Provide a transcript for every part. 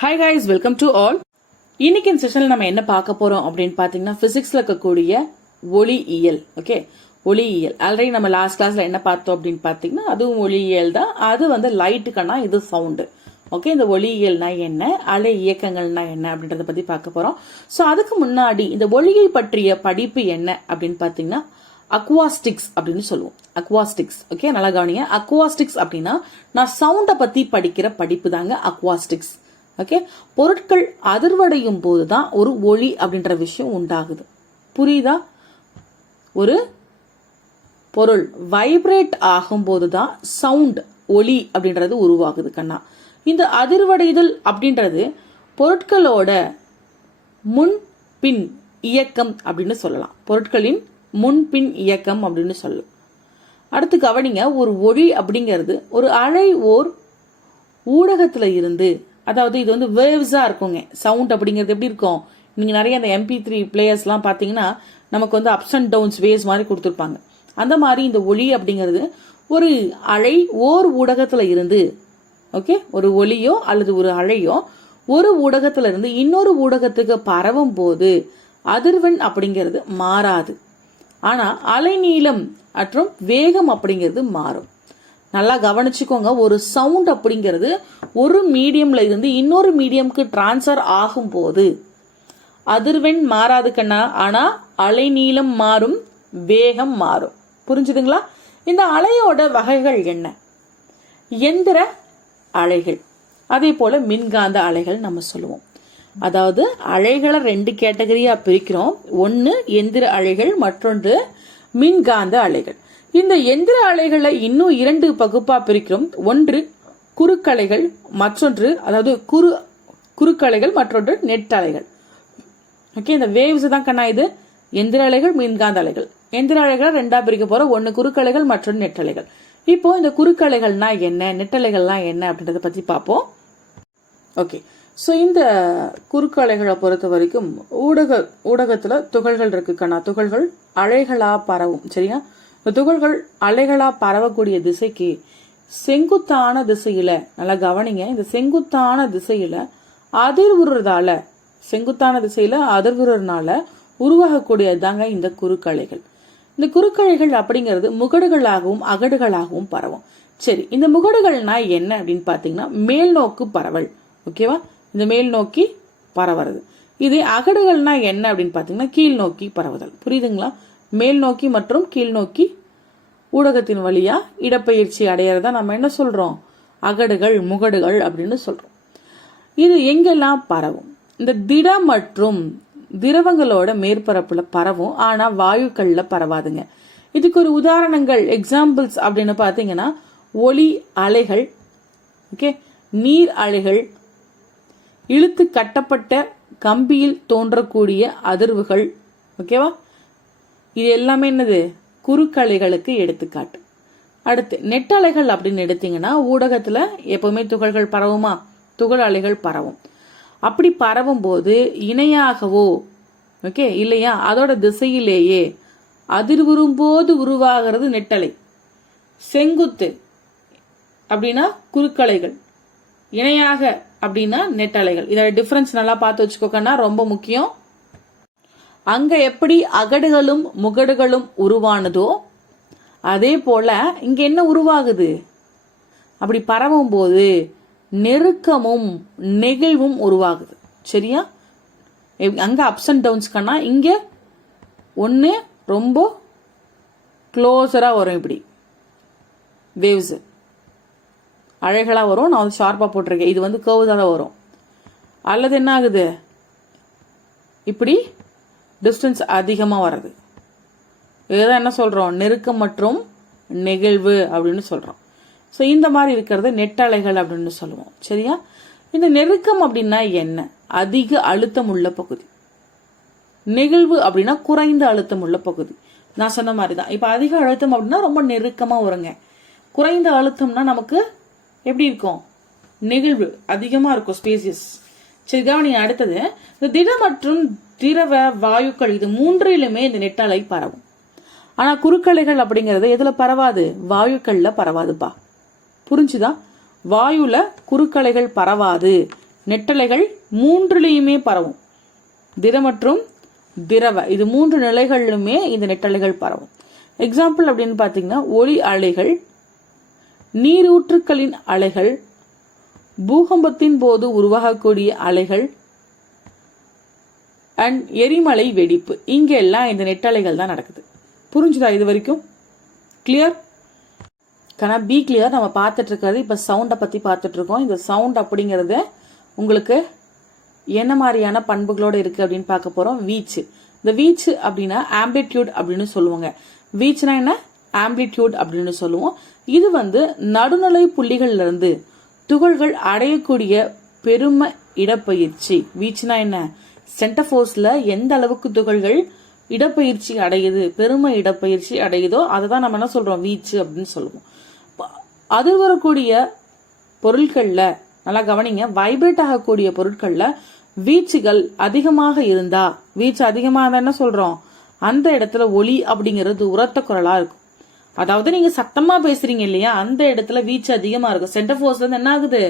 Hi guys, welcome to all. இன்னைக்கு இந்த செஷன்ல நம்ம என்ன பார்க்க போறோம் அப்படின்னு பாத்தீங்கன்னா பிசிக்ஸ்ல இருக்கக்கூடிய ஒளியியல். ஓகே, ஒளியியல் ஆல்ரெடி நம்ம லாஸ்ட் கிளாஸ்ல என்ன பார்த்தோம் அப்படின்னு பாத்தீங்கன்னா அதுவும் ஒளியியல் தான். அது லைட்டுக்கான இது சவுண்டு. ஓகே, இந்த ஒளியியல்னா என்ன, அலை இயக்கங்கள்னா என்ன அப்படின்றத பத்தி பார்க்க போறோம். ஸோ அதுக்கு முன்னாடி இந்த ஒளியை பற்றிய படிப்பு என்ன அப்படின்னு பாத்தீங்கன்னா அக்வாஸ்டிக்ஸ் அப்படின்னு சொல்லுவோம். அக்வாஸ்டிக்ஸ். ஓகே, நல்லா கவனிங்க. அக்வாஸ்டிக்ஸ் அப்படின்னா நான் சவுண்டை பத்தி படிக்கிற படிப்பு தாங்க அக்வாஸ்டிக்ஸ். ஓகே, பொருட்கள் அதிர்வடையும் போதுதான் ஒரு ஒளி அப்படின்ற விஷயம் உண்டாகுது. புரியுதா? ஒரு பொருள் வைப்ரேட் ஆகும் போதுதான் சவுண்ட், ஒளி அப்படின்றது உருவாகுது கண்ணா. இந்த அதிர்வடைதல் அப்படின்றது பொருட்களோட முன்பின் இயக்கம் அப்படின்னு சொல்லலாம். பொருட்களின் முன்பின் இயக்கம் அப்படின்னு சொல்லலாம். அடுத்து கவனிங்க, ஒரு ஒளி அப்படிங்கிறது ஒரு அலை ஓர் ஊடகத்துல இருந்து, அதாவது இது வேவ்ஸா இருக்குங்க. சவுண்ட் அப்படிங்கிறது எப்படி இருக்கும், நீங்க நிறைய அந்த MP3 பிளேயர்ஸ்லாம் பாத்தீங்கன்னா நமக்கு அப்ஸ் அண்ட் டவுன்ஸ் வேவ்ஸ் மாதிரி கொடுத்துருப்பாங்க. அந்த மாதிரி இந்த ஒளி அப்படிங்கிறது ஒரு அலை ஓர் ஊடகத்துல இருந்து, ஓகே, ஒரு ஒளியோ அல்லது ஒரு அலையோ ஒரு ஊடகத்துல இருந்து இன்னொரு ஊடகத்துக்கு பரவும் போது அதிர்வெண் அப்படிங்கிறது மாறாது. ஆனா அலைநீளம் மற்றும் வேகம் அப்படிங்கிறது மாறும். நல்லா கவனிச்சுக்கோங்க. ஒரு சவுண்ட் அப்படிங்கிறது ஒரு மீடியம்ல இருந்து இன்னொரு மீடியம்க்கு டிரான்ஸ்ஃபர் ஆகும் போது அதிர்வெண் மாறாது கண்ணா. ஆனா அலைநீளம் மாறும், வேகம் மாறும். புரிஞ்சுதுங்களா? இந்த அலையோட வகைகள் என்ன? எந்திர அலைகள், அதே போல மின்காந்த அலைகள் நம்ம சொல்லுவோம். அதாவது அலைகளை 2 கேட்டகரியா பிரிக்கிறோம். ஒன்னு எந்திர அலைகள், மற்றொன்று மின்காந்த அலைகள். இந்த எந்திர அலைகளை இன்னும் 2 பகுப்பா பிரிக்கிறோம். ஒன்று குறுக்கலைகள், மற்றொன்று அதாவது குறுக்கலைகள், மற்றொன்று நெட் அலைகள். ஓகே, இந்த வேவ்ஸ் தான் கண்ணா இது எந்திர அலைகள், மின்காந்த அலைகள். எந்திர அலைகளை 2ஆ பிரிக்க போறோம். ஒன்னு குறுக்கலைகள், மற்றொன்று நெட் அலைகள். இப்போ இந்த குறுக்கலைகள்னா என்ன, நெட்டலைகள்னா என்ன அப்படின்றத பத்தி பார்ப்போம். ஓகே, ஸோ இந்த குறுக்கலைகளை பொறுத்த வரைக்கும் ஊடகத்துல துகள்கள் இருக்கு கண்ணா. துகள்கள் அலைகளா பரவும். சரியா? துகள்கள் அலைகளா பரவக்கூடிய திசைக்கு செங்குத்தான திசையில, நல்லா கவனிங்க, இந்த செங்குத்தான திசையில அதிர்வுறதுனால உருவாகக்கூடியதாங்க இந்த குறுக்கலைகள். இந்த குறுக்கலைகள் அப்படிங்கிறது முகடுகளாகவும் அகடுகளாகவும் பரவும். சரி, இந்த முகடுகள்னா என்ன அப்படின்னு பாத்தீங்கன்னா மேல் நோக்கு பரவல். ஓகேவா? இந்த மேல் நோக்கி பரவுறது. இதே அகடுகள்னா என்ன அப்படின்னு பாத்தீங்கன்னா கீழ் நோக்கி பரவுதல். புரியுதுங்களா? மேல் நோக்கி மற்றும் கீழ் நோக்கி ஊடகத்தின் வழியா இடப்பெயர்ச்சி அடையறதா நம்ம என்ன சொல்றோம், அகடுகள், முகடுகள் அப்படின்னு சொல்றோம். இது எங்கெல்லாம் பரவும்? இந்த திட மற்றும் திரவங்களோட மேற்பரப்புல பரவும், ஆனா வாயுக்கள்ல பரவாதுங்க. இதுக்கு ஒரு உதாரணங்கள், எக்ஸாம்பிள்ஸ் அப்படின்னு பாத்தீங்கன்னா ஒளி அலைகள், ஓகே, நீர் அலைகள், இழுத்து கட்டப்பட்ட கம்பியில் தோன்றக்கூடிய அதிர்வுகள். ஓகேவா? இது எல்லாமே என்னது, குறுக்கலைகளுக்கு எடுத்துக்காட்டு. அடுத்து நெட்டலைகள் அப்படின்னு எடுத்தீங்கன்னா ஊடகத்துல எப்பவுமே துகள்கள் பரவுமா, துகள் அலைகள் பரவும். அப்படி பரவும் போது இணையாகவோ, ஓகே, இல்லையா, அதோட திசையிலேயே அதிர்வுறும் போது உருவாகிறது நெட்டலை. செங்குத்து அப்படின்னா குறுக்கலைகள், இணையாக அப்படின்னா நெட்டலைகள். இதோட டிஃபரன்ஸ் நல்லா பார்த்து வச்சுக்கோக்கன்னா ரொம்ப முக்கியம். அங்க எப்படி அகடுகளும் முகடுகளும் உருவானதோ அதே போல இங்க என்ன உருவாகுது, அப்படி பரவும் போது நெருக்கமும் நெகிழ்வும் உருவாகுது. சரியா? அங்க அப்ஸ் அண்ட் டவுன்ஸ் கண்ணா. இங்க ஒன்னு ரொம்ப க்ளோஸரா வரும், இப்படி வேவ்ஸ் அலைகளா வரும். நான் ஷார்ப்பா போட்டிருக்கேன். இது கர்வ்ஸா வரும். அல்லது என்ன ஆகுது, இப்படி டிஸ்டன்ஸ் அதிகமா வர்றது. இதுதான் என்ன சொல்றோம், நெருக்கம் மற்றும் நெகிழ்வு அப்படின்னு சொல்றோம். ஸோ இந்த மாதிரி இருக்கிறது நெட்டலைகள் அப்படின்னு சொல்லுவோம். சரியா? இந்த நெருக்கம் அப்படின்னா என்ன, அதிக அழுத்தம் உள்ள பகுதி. நெகிழ்வு அப்படின்னா குறைந்த அழுத்தம் உள்ள பகுதி. நான் சொன்ன மாதிரி தான். இப்ப அதிக அழுத்தம் அப்படின்னா ரொம்ப நெருக்கமா வருங்க. குறைந்த அழுத்தம்னா நமக்கு எப்படி இருக்கும், நெகிழ்வு அதிகமா இருக்கும், ஸ்பேசியஸ். சரி, கவனிங்க. அடுத்தது இந்த திட மற்றும் திரவ, வாயுக்கள், இது 3லுமே இந்த நெட்டலை பரவும். ஆனா குறுக்கலைகள் அப்படிங்கறது எதுல பரவாது, வாயுக்கள்ல பரவாதுப்பா. புரிஞ்சுதா? வாயுல குறுக்கலைகள் பரவாது, நெட்டலைகள் மூன்றுலையுமே பரவும். திட மற்றும் திரவ இது 3 நிலைகளிலுமே இந்த நெட்டலைகள் பரவும். எக்ஸாம்பிள் அப்படின்னு பாத்தீங்கன்னா ஒளி அலைகள், நீரூற்றுக்களின் அலைகள், பூகம்பத்தின் போது உருவாகக்கூடிய அலைகள் அண்ட் எரிமலை வெடிப்பு, இங்க எல்லாம் இந்த நெட்டலைகள் தான் நடக்குது. புரிஞ்சுதா இது வரைக்கும்? கிளியர்? B clear. நம்ம பார்த்துட்டு இருக்கிறது இப்ப சவுண்டை பத்தி பார்த்துட்டு இருக்கோம். இந்த சவுண்ட் அப்படிங்கறது உங்களுக்கு என்ன மாதிரியான பண்புகளோட இருக்கு அப்படின்னு பார்க்க போறோம். வீச்சு. இந்த வீச்சு அப்படின்னா ஆம்பிளிட்யூட் அப்படின்னு சொல்லுவாங்க. வீச்சுனா என்ன? ஆம்பிளிட்யூட் அப்படின்னு சொல்லுவோம். இது நடுநிலை புள்ளிகள்ல இருந்து துகள்கள் அடையக்கூடிய பெரும இடப்பெயர்ச்சி. வீச்சுனா என்ன? சென்டர் ஃபோர்ஸ்ல எந்த அளவுக்கு துகள்கள் இடப்பெயர்ச்சி அடையுது, பெரும இடப்பெயர்ச்சி அடையுதோ அதை தான் நம்ம என்ன சொல்றோம்? வீச்சு அப்படின்னு சொல்லுவோம். அது வரக்கூடிய பொருட்கள்ல நல்லா கவனிங்க, வைப்ரேட் ஆகக்கூடிய பொருட்கள்ல வீச்சுகள் அதிகமாக இருந்தா, வீச்சு அதிகமாக என்ன சொல்றோம்? அந்த இடத்துல ஒலி அப்படிங்கிறது உரத்த குரலா இருக்கும். அதாவது நீங்க சத்தமா பேசுறீங்க இல்லையா, அந்த இடத்துல வீச்சு அதிகமா இருக்கும். சென்டர் ஃபோர்ஸ்ல இருந்து என்ன ஆகுது?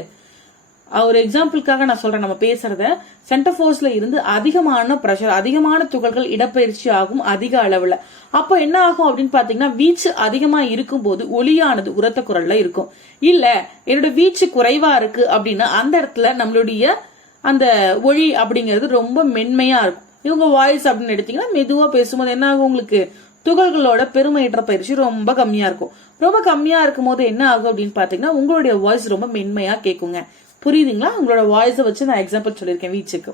ஒரு எக்ஸாம்பிளுக்காக நான் சொல்றேன். நம்ம பேசுறத சென்டர் ஃபோர்ஸ்ல இருந்து அதிகமான பிரஷர், அதிகமான துகள்கள் இடப்பெயர்ச்சி ஆகும் அதிக அளவுல. அப்போ என்ன ஆகும் அப்படின்னு பாத்தீங்கன்னா, வீச்சு அதிகமா இருக்கும் போது ஒலியானது உரத்த குரல்ல இருக்கும். இல்ல என்னோட வீச்சு குறைவா இருக்கு அப்படின்னா அந்த இடத்துல நம்மளுடைய அந்த ஒளி அப்படிங்கிறது ரொம்ப மென்மையா இருக்கும். இவங்க வாய்ஸ் அப்படின்னு எடுத்தீங்கன்னா மெதுவா பேசும்போது என்ன ஆகும்? உங்களுக்கு துகள்களோட பெருமை இடப்பெயர்ச்சி ரொம்ப கம்மியா இருக்கும். ரொம்ப கம்மியா இருக்கும் போது என்ன ஆகும் அப்படின்னு பாத்தீங்கன்னா, உங்களுடைய வாய்ஸ் ரொம்ப மென்மையா கேட்குங்க. புரியுதுங்களா? உங்களோட வாய்ஸை வச்சு நான் எக்ஸாம்பிள் சொல்லியிருக்கேன். வீச்சுக்கு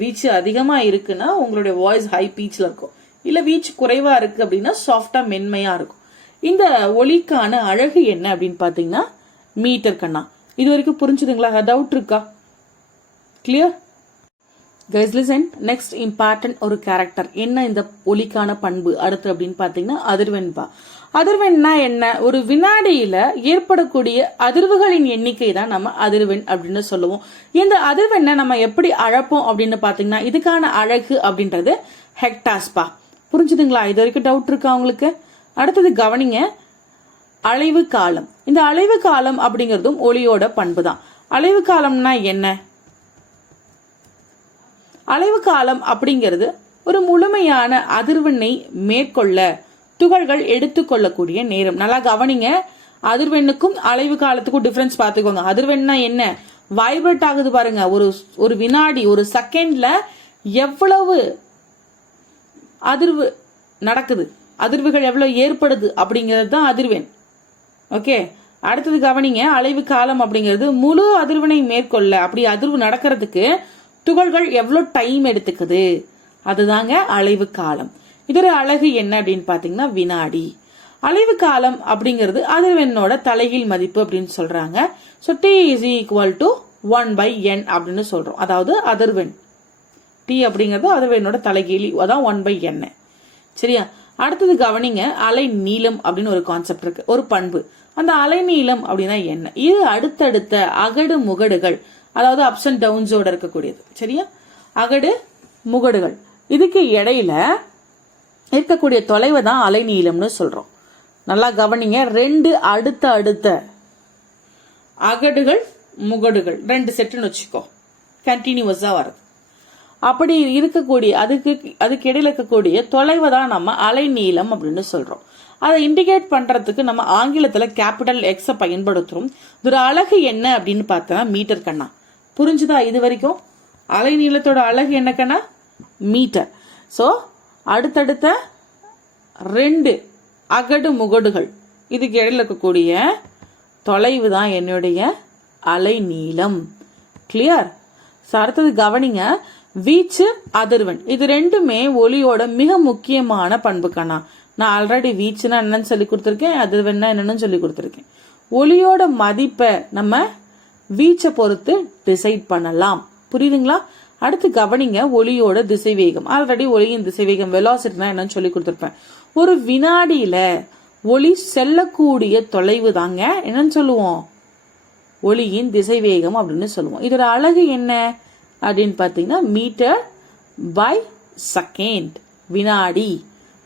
வீச்சு அதிகமா இருக்குன்னா உங்களுடைய வாய்ஸ் ஹை பீச்ல இருக்கும். இல்ல வீச்சு குறைவா இருக்கு அப்படின்னா சாஃப்டா மென்மையா இருக்கும். இந்த ஒலிக்கான அழகு என்ன அப்படின்னு பாத்தீங்கன்னா மீட்டர் கண்ணா. இது வரைக்கும் புரிஞ்சுதுங்களா? டவுட் இருக்கா? Clear? Guys listen. Next important ஒரு கேரக்டர் என்ன இந்த ஒலிக்கான பண்பு அடுத்து அப்படின்னு பாத்தீங்கன்னா அதிர்வெண்பா. அதிர்வெண்னா என்ன? ஒரு வினாடியில ஏற்படக்கூடிய அதிர்வுகளின் எண்ணிக்கை தான் நம்ம அதிர்வெண் அப்படின்னு சொல்லுவோம். இந்த அதிர்வெண்ணை நம்ம எப்படி அழைப்போம் அப்படின்னு பாத்தீங்கன்னா இதுக்கான அழகு அப்படின்றது ஹெக்டாஸ்பா. புரிஞ்சுதுங்களா? இது வரைக்கும் டவுட் இருக்கா உங்களுக்கு? அடுத்தது கவனிங்க, அலைவு காலம். இந்த அலைவு காலம் அப்படிங்கறதும் ஒலியோட பண்பு தான். அலைவு காலம்னா என்ன? அலைவு காலம் அப்படிங்கிறது ஒரு முழுமையான அதிர்வெண்ணை மேற்கொள்ள துகள்கள் எடுத்துக்கொள்ளக்கூடிய நேரம். நல்லா கவனிங்க, அதிர்வெண்ணுக்கும் அலைவு காலத்துக்கும் டிஃபரன்ஸ் பார்த்துக்கோங்க. அதிர்வெண்ணா என்ன? வைப்ரேட் ஆகுது பாருங்க. ஒரு வினாடி, ஒரு செகண்ட்ல எவ்வளவு அதிர்வு நடக்குது, அதிர்வுகள் எவ்வளவு ஏற்படுது அப்படிங்கிறது தான் அதிர்வெண். ஓகே, அடுத்தது கவனிங்க, அலைவு காலம் அப்படிங்கிறது முழு அதிர்வினை மேற்கொள்ள, அப்படி அதிர்வு நடக்கிறதுக்கு துகள்கள் எவ்வளவு டைம் எடுத்துக்குது, அதுதாங்க அலைவு காலம். இதோட அழகு என்ன அப்படின்னு பாத்தீங்கன்னா வினாடி. அலைவு காலம் அப்படிங்கிறது அதிர்வெண்ணோட தலைகீழ் மதிப்பு அப்படின்னு சொல்றாங்க. So T is equal to 1/n அப்படின்னு சொல்றோம். அதாவது அதிர்வெண் T அப்படிங்கிறது அதிர்வெண்ணோட தலைகீழ், அதான் 1/n. சரியா? அடுத்தது கவனிங்க, அலை நீளம் அப்படின்னு ஒரு கான்செப்ட் இருக்கு, ஒரு பண்பு. அந்த அலை நீளம் அப்படின்னா என்ன? இது அடுத்தடுத்த அகடு முகடுகள், அதாவது அப்ஸ் அண்ட் டவுன்ஸோட இருக்கக்கூடியது. சரியா? அகடு முகடுகள் இதுக்கு இடையில இருக்கக்கூடிய தொலைவை தான் அலை நீளம்னு சொல்றோம். நல்லா கவனிங்க, 2 அடுத்த அகடுகள் முகடுகள் 2 செட்டுன்னு வச்சுக்கோ, கண்டினியூஸா வருது. அப்படி இருக்கக்கூடிய அதுக்கு இடையில இருக்கக்கூடிய தொலைவை தான் நம்ம அலை நீளம் அப்படின்னு சொல்றோம். அதை இண்டிகேட் பண்றதுக்கு நம்ம ஆங்கிலத்துல கேபிட்டல் எக்ஸ பயன்படுத்துறோம். இதோட அழகு என்ன அப்படின்னு பார்த்தோம்னா மீட்டர் கண்ணா. புரிஞ்சுதா இது வரைக்கும்? அலை நீளத்தோட அழகு என்ன கண்ணா? மீட்டர். சோ அடுத்தடுத்த 2 அகடு முகடுகள் இதுக்கு இடையில இருக்கக்கூடிய தொலைவு தான் என்னுடைய அலை நீளம். கிளியர்? அடுத்தது கவனிங்க, வீச்சு அதிர்வெண் இது ரெண்டுமே ஒலியோட மிக முக்கியமான பண்பு கண்ணா. நான் ஆல்ரெடி வீச்சுனா என்னன்னு சொல்லி கொடுத்துருக்கேன், அதிர்வெண்ணா என்னன்னு சொல்லி கொடுத்துருக்கேன். ஒலியோட மதிப்பை நம்ம வீச்சை பொறுத்து டிசைட் பண்ணலாம். புரியுதுங்களா? அடுத்து கவனிங்க, ஒலியோட திசைவேகம். ஆல்ரெடி ஒலியின் திசைவேகம் வெலாசிட்டினா என்னன்னு சொல்லி கொடுத்துருப்பேன். ஒரு வினாடியில ஒலி செல்லக்கூடிய தொலைவு தாங்க என்னன்னு சொல்லுவோம்? ஒலியின் திசைவேகம் அப்படின்னு சொல்லுவோம். இதோட அழகு என்ன அப்படின்னு பாத்தீங்கன்னா மீட்டர் பை செகண்ட், வினாடி.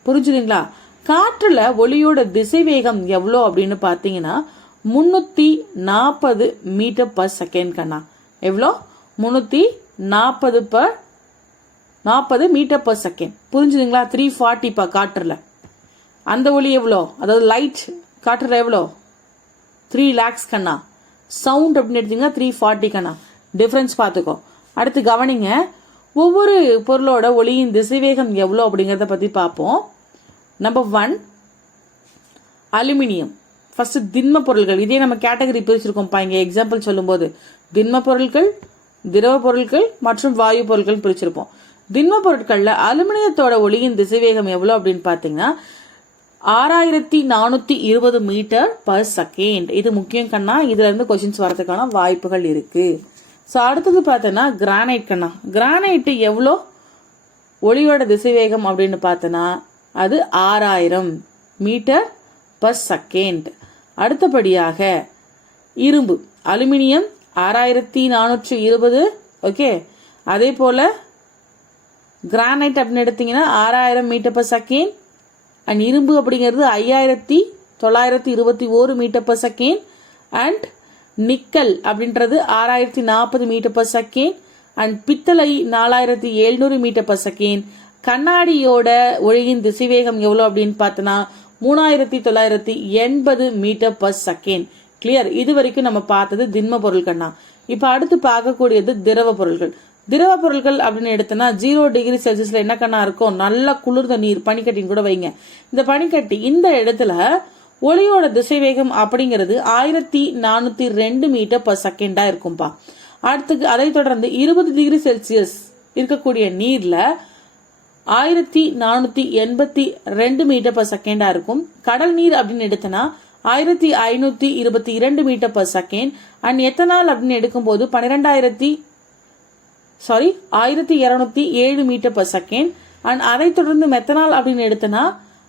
புரிஞ்சுதுங்களா? காற்றுல ஒலியோட திசைவேகம் எவ்வளோ அப்படின்னு பாத்தீங்கன்னா 340 மீட்டர் பர் செகண்ட் கண்ணா. எவ்வளோ? 340 மீட்டர் பர் செகண்ட். புரிஞ்சுதுங்களா? 340 காற்றுல. அந்த ஒளி எவ்வளோ, அதாவது லைட் காற்றுல எவ்வளோ, 3 lakhs கண்ணா. சவுண்ட் அப்படின்னு எடுத்தீங்கன்னா 340 கண்ணா. டிஃபரன்ஸ் பார்த்துக்கோ. அடுத்து கவனிங்க, ஒவ்வொரு பொருளோட ஒளியின் திசைவேகம் எவ்வளோ அப்படிங்கிறத பற்றி பார்ப்போம். Number 1 aluminium. ஃபர்ஸ்ட் திண்ம பொருள்கள். இதே நம்ம கேட்டகரி பிரிச்சிருக்கோம்ப்பா இங்கே எக்ஸாம்பிள் சொல்லும்போது. திண்ம பொருட்கள், திரவ பொருட்கள் மற்றும் வாயு பொருட்கள் பிரிச்சிருப்போம். திண்ம பொருட்கள்ல அலுமினியத்தோட ஒளியின் திசைவேகம் எவ்வளோ அப்படின்னு பார்த்தீங்கன்னா 6420 மீட்டர் பர் செகண்ட். இது முக்கியம் கண்ணா. இதுல இருந்து கொஸ்டின்ஸ் வரதுக்கான வாய்ப்புகள் இருக்கு. ஸோ அடுத்தது பார்த்தோன்னா கிரானைட் கண்ணா. கிரானைட் எவ்வளோ ஒளியோட திசைவேகம் அப்படின்னு பார்த்தோன்னா அது 6000 மீட்டர் பர் செகண்ட். அடுத்தபடியாக இரும்பு, அலுமினியம் 6420. ஓகே, அதே போல கிரானைட் அப்படின்னு எடுத்தீங்கன்னா 6000 மீட்டர் பர் செகண்ட். அண்ட் இரும்பு அப்படிங்கிறது 5921 metre per second. And nickel அப்படின்றது 6040 மீட்டர் பர் செகண்ட். அண்ட் பித்தளை 4700 மீட்டர் பர் செகண்ட். கண்ணாடியோட ஒளியின் திசைவேகம் எவ்வளோ அப்படின்னு பார்த்தோன்னா 3980 மீட்டர் பர் செகண்ட். கிளியர்? இது வரைக்கும் நம்ம பார்த்தது திண்ம பொருள் கண்ணா. இப்போ அடுத்து பார்க்கக்கூடியது திரவ பொருள்கள். திரவ பொருட்கள் அப்படின்னு எடுத்தோன்னா 0 டிகிரி செல்சியஸ்ல என்ன கண்ணா இருக்கும், நல்லா குளிர்ந்த நீர், பனிக்கட்டின்னு கூட வைங்க. இந்த பனிக்கட்டி இந்த இடத்துல ஒளியோட திசைவேகம் அப்படிங்கிறது 1402 மீட்டர் பர் செகண்டா இருக்கும்பா. அடுத்து அதை தொடர்ந்து 20 டிகிரி செல்சியஸ் இருக்கக்கூடிய நீர்ல 1482 மீட்டர் பர் செகண்டா இருக்கும். கடல் நீர் அப்படின்னு எடுத்தனா 1522 metre per second. And ethanol அப்படின்னு எடுக்கும்போது 1207 மீட்டர் பர் செகண்ட். அண்ட் அதை தொடர்ந்து மெத்தனால் அப்படின்னு எடுத்தனா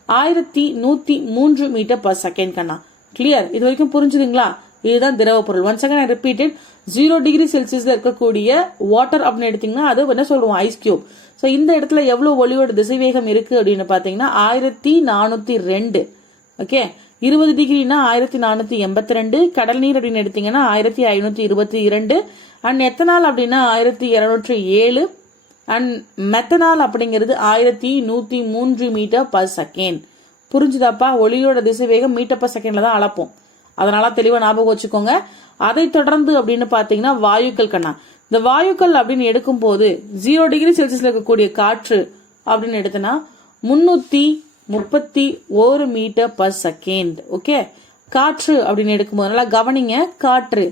1103 மீட்டர் பர் செகண்ட் கண்ணா. கிளியர்? இது வரைக்கும் புரிஞ்சுதுங்களா? இதுதான் திரவ பொருள். One second I repeated. 0 degree செல்சியஸ்ல இருக்கக்கூடிய வாட்டர் அப்படின்னு எடுத்தீங்கன்னா அது என்ன சொல்லுவோம், ஐஸ் கியூப். ஸோ இந்த இடத்துல எவ்வளவு ஒளியோட திசைவேகம் இருக்கு அப்படின்னு பாத்தீங்கன்னா 1402. ஓகே, 20 டிகிரினா 1482. கடல் நீர் அப்படின்னு எடுத்தீங்கன்னா 1522. அண்ட் எத்தனால் அப்படின்னா 1207. அண்ட் மெத்தனால் அப்படிங்கிறது 1103 மீட்டர் பர் செகண்ட். புரிஞ்சுதாப்பா? ஒளியோட திசைவேகம் மீட்டர் பர் செகண்ட்ல தான் அளப்போம். அதனால தெளிவா ஞாபகம் வச்சுக்கோங்க. அதை தொடர்ந்து அப்படின்னு பாத்தீங்கன்னா வாயுக்கள் கண்ணா. இந்த வாயுக்கள் அப்படின்னு எடுக்கும் போது 0 டிகிரி செல்சியஸ்ல இருக்கக்கூடிய காற்று அப்படின்னு எடுத்தனா 331 மீட்டர் பர் செகண்ட். ஓகே, காற்று அப்படின்னு எடுக்கும்போது நல்லா கவனிங்க. காற்று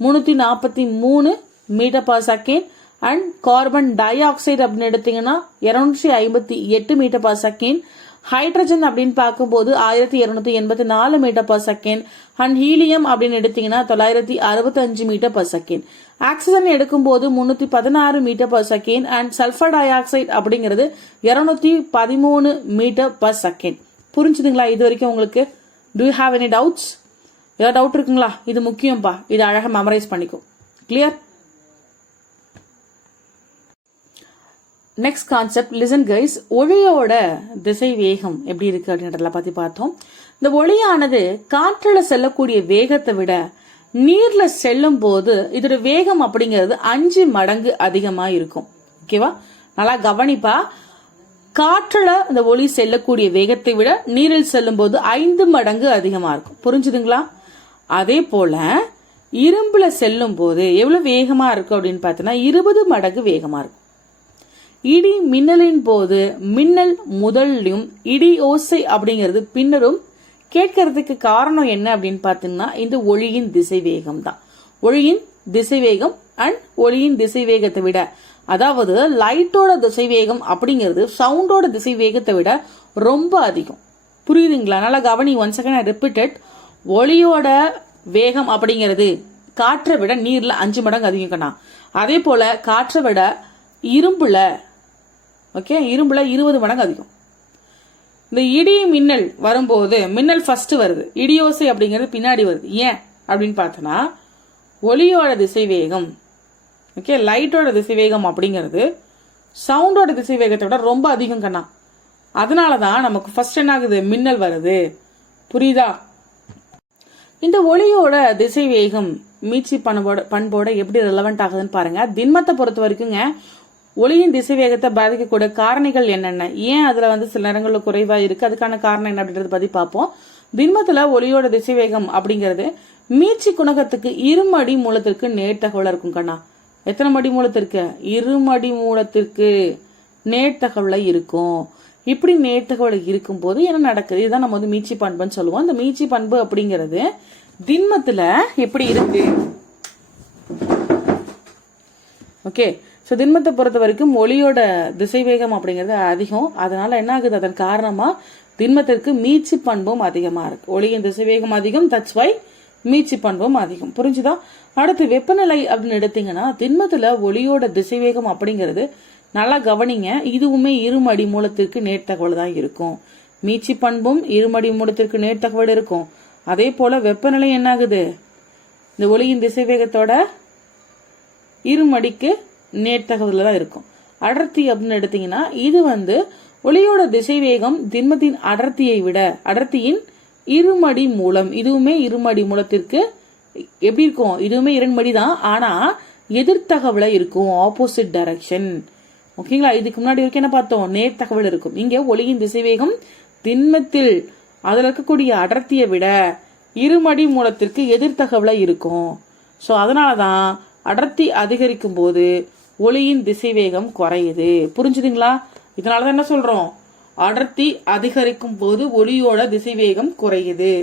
343 metre per second. And carbon dioxide அப்படின்னு எடுத்தீங்கன்னா 258 மீட்டர் பர் செகண்ட். ஹைட்ரஜன் அப்படின்னு பார்க்கும்போது 1284 metre per second. And helium அப்படின்னு எடுத்தீங்கன்னா 965 மீட்டர் பர் செகண்ட். ஆக்சிஜன் எடுக்கும்போது 316 metre per second. And sulphur dioxide அப்படிங்கிறது 213 மீட்டர் பர் செகண்ட். புரிஞ்சுதுங்களா இது வரைக்கும் உங்களுக்கு? Do you have any doubts? ஏதாவது டவுட் இருக்குங்களா? இது முக்கியம்பா, இது அழகா மெமரைஸ் பண்ணிக்கோ. Clear? Next concept, listen guys. ஒளியோட திசை வேகம் எப்படி இருக்கு அப்படின்றத பத்தி பார்த்தோம். இந்த ஒளியானது காற்றுல செல்லக்கூடிய வேகத்தை விட நீர்ல செல்லும் போது இதோட வேகம் அப்படிங்கிறது 5 மடங்கு அதிகமா இருக்கும். ஓகேவா? நல்லா கவனிப்பா. காற்றுல இந்த ஒளி செல்லக்கூடிய வேகத்தை விட நீரில் செல்லும் போது 5 மடங்கு அதிகமா இருக்கும். புரிஞ்சுதுங்களா? அதே போல இரும்புல செல்லும் போது எவ்வளவு வேகமா இருக்கும் அப்படின்னு பார்த்தோன்னா 20 மடங்கு வேகமா இருக்கும். இடி மின்னலின் போது மின்னல் முதலும் இடி ஓசை அப்படிங்கிறது பின்னரும் கேட்கறதுக்கு காரணம் என்ன அப்படின்னு பார்த்தீங்கன்னா இந்த ஒளியின் திசை வேகம் தான். ஒளியின் திசை வேகம் அண்ட் ஒளியின் திசை வேகத்தை விட, அதாவது லைட்டோட திசை வேகம் அப்படிங்கிறது சவுண்டோட திசை வேகத்தை விட ரொம்ப அதிகம். புரியுதுங்களா? நல்லா கவனி. One second I repeated. ஒளியோட வேகம் அப்படிங்கிறது காற்றை விட நீர்ல 5 மடங்கு அதிகம். அதே போல காற்றை விட இரும்புல 20 மடங்கு அதிகம். இந்த இடி மின்னல் வரும்போது மின்னல் ஃபர்ஸ்ட் வருது, இடியோசை அப்படிங்கிறது பின்னாடி வருது. ஏன் அப்படின்னு பார்த்தோன்னா ஒளியோட திசை வேகம், லைட்டோட திசை வேகம் அப்படிங்கிறது சவுண்டோட திசை வேகத்தை விட ரொம்ப அதிகம் கண்ணா. அதனாலதான் நமக்கு ஃபர்ஸ்ட் என்ன ஆகுது, மின்னல் வருது. புரியுதா? இந்த ஒளியோட திசை வேகம் மீட்சி பண்போட எப்படி ரெலவெண்ட் ஆகுதுன்னு பாருங்க. திண்மத்தை பொறுத்த வரைக்குங்க ஒளியின் திசை வேகத்தை பாதிக்கக்கூடிய காரணிகள் என்னென்ன, ஏன் அதுல சில நேரங்களில் குறைவா இருக்கு, அதுக்கான காரணம் என்ன அப்படின்றத பத்தி பார்ப்போம். திண்மத்துல ஒளியோட திசை வேகம் அப்படிங்கிறது மீட்சி குணகத்துக்கு இருமடி மூலத்திற்கு நேர்த்தகவல இருக்கும் கண்ணா. எத்தனை மடி மூலத்திற்கு? இருமடி மூலத்திற்கு நேர்த்தகவல இருக்கும். இப்படி நேர்த்தகவல இருக்கும் போது என்ன நடக்குது, இதுதான் நம்ம மீட்சி பண்புன்னு சொல்லுவோம். இந்த மீட்சி பண்பு அப்படிங்கிறது திண்மத்துல எப்படி இருக்கு? ஓகே, ஸோ திண்மத்தை பொறுத்த வரைக்கும் ஒளியோட திசைவேகம் அப்படிங்கிறது அதிகம். அதனால என்ன ஆகுது, அதன் காரணமா திண்மத்திற்கு மீட்சி பண்பும் அதிகமா இருக்கு. ஒளியின் திசைவேகம் அதிகம், தட்ஸ் வை மீட்சி பண்பும் அதிகம். புரிஞ்சுதா? அடுத்து வெப்பநிலை அப்படின்னு எடுத்தீங்கன்னா திண்மத்துல ஒளியோட திசைவேகம் அப்படிங்கிறது நல்லா கவனிங்க, இதுவுமே இருமடி மூலத்திற்கு நேர்த்தகவல் தான் இருக்கும். மீட்சி பண்பும் இருமடி மூலத்திற்கு நேர்த்தகவல் இருக்கும். அதே போல வெப்பநிலை என்ன ஆகுது, இந்த ஒளியின் திசைவேகத்தோட இருமடிக்கு நேர்த்தகவல் தான் இருக்கும். அடர்த்தி அப்படின்னு எடுத்தீங்கன்னா இது ஒளியோட திசைவேகம் திண்மத்தின் அடர்த்தியை விட அடர்த்தியின் இருமடி மூலம், இதுவுமே இருமடி மூலத்திற்கு எப்படி இருக்கும், இதுவுமே இருமடி தான், ஆனா எதிர்த்தகவல இருக்கும், ஆப்போசிட் டைரக்ஷன். ஓகேங்களா? இதுக்கு முன்னாடி வரைக்கும் என்ன பார்த்தோம், நேர்த்தகவல் இருக்கும். இங்க ஒளியின் திசைவேகம் திண்மத்தில் அதுல இருக்கக்கூடிய அடர்த்தியை விட இருமடி மூலத்திற்கு எதிர்த்தகவல இருக்கும். ஸோ அதனாலதான் அடர்த்தி அதிகரிக்கும் போது ஒளியின் திசைவேகம் குறையுது. புரிஞ்சுதுங்களா? இதனாலதான் என்ன சொல்றோம், அடர்த்தி அதிகரிக்கும் போது ஒளியோட திசைவேகம் குறையுது.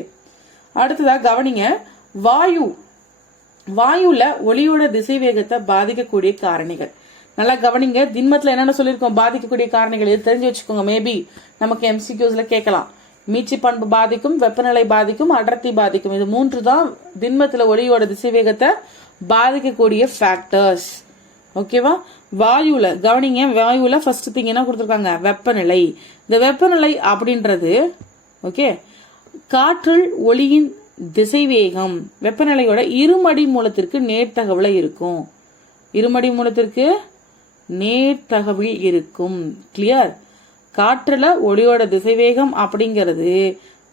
அடுத்ததா கவனிங்க, வாயுல ஒளியோட திசைவேகத்தை பாதிக்கக்கூடிய காரணிகள். நல்லா கவனிங்க, திண்மத்துல என்னென்ன சொல்லியிருக்கோம், பாதிக்கக்கூடிய காரணிகள் இது தெரிஞ்சு வச்சுக்கோங்க. மேபி நமக்கு எம்சிக்யூஸ்ல கேட்கலாம். மீட்சி பண்பு பாதிக்கும், வெப்பநிலை பாதிக்கும், அடர்த்தி பாதிக்கும். இது 3 தான் திண்மத்துல ஒளியோட திசைவேகத்தை பாதிக்கக்கூடிய ஃபேக்டர்ஸ். ஓகேவா? வாயுல கவனிங்க, வாயுல ஃபர்ஸ்ட் திங் என்ன கொடுத்துருக்காங்க, வெப்பநிலை. இந்த வெப்பநிலை அப்படின்றது ஓகே காற்றில் ஒளியின் திசைவேகம் வெப்பநிலையோட இருமடி மூலத்திற்கு நேர்த்தகவல இருக்கும். இருமடி மூலத்திற்கு நேர்த்தகவில் இருக்கும். கிளியர்? காற்றுல ஒளியோட திசைவேகம் அப்படிங்கிறது